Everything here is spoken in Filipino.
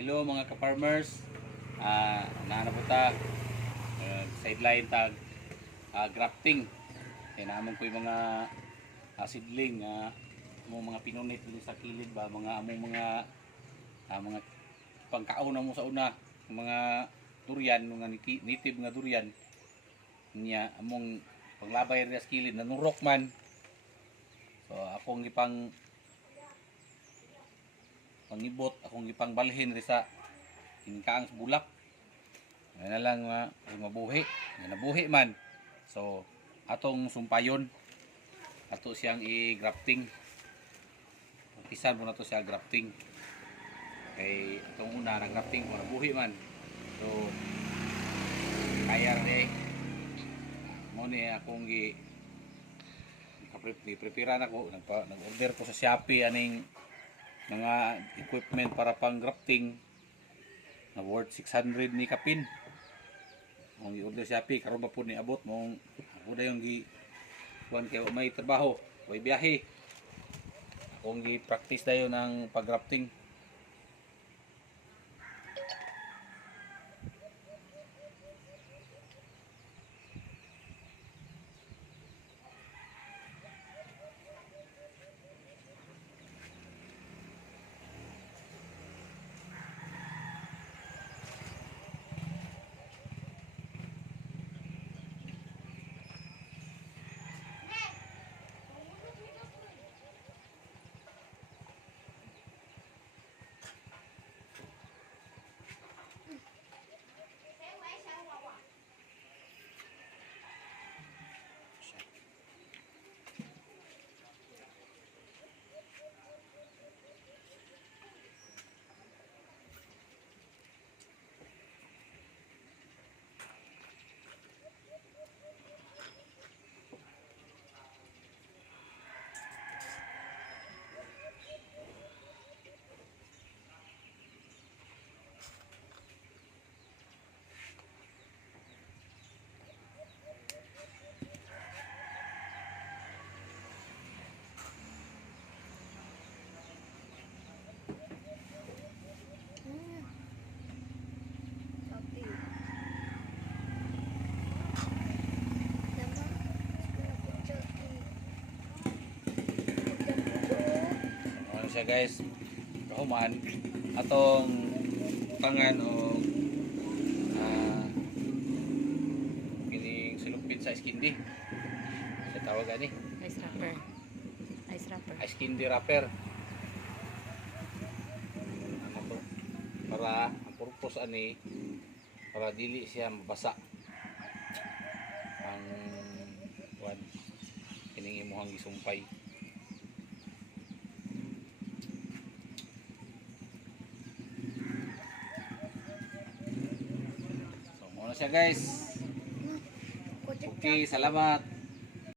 Hello mga ka-farmers. Naana po ta sideline tag grafting. Kaya naman ko yung mga seedling mga pinunit dito sa kilid ba mga pangkaon na mo sa una mga durian mga native nga durian niya among panglabay rin sa kilid nanurok man. So akong pangibot akong ipang balhin rin sa kinkaang bulak. Ngayon na lang mabuhi. Nabuhi man. So atong sumpayon ato siyang i-grafting. Umpisan mo na to siya grafting. Kay itong una na grafting mo nabuhi man. So kaya rin mo ni akong prepare na ko nag-order ko sa Shopee aning mga equipment para pang grafting na worth 600 ni kapin. Ang i-order sa Shopee karon ba po ni abot mong ako na yung kuan kay may trabaho, may biyahe. Akong gi-practice dayon ng pag-grafting. Siya guys kahuman atong tangan o kining silupit sa iskindi sa tawag ani Ice wrapper iskindi wrapper to para ang purpose ani para dili siya mabasa ang kuan kining imuhang gisumpay. Siya guys. Okay, salamat.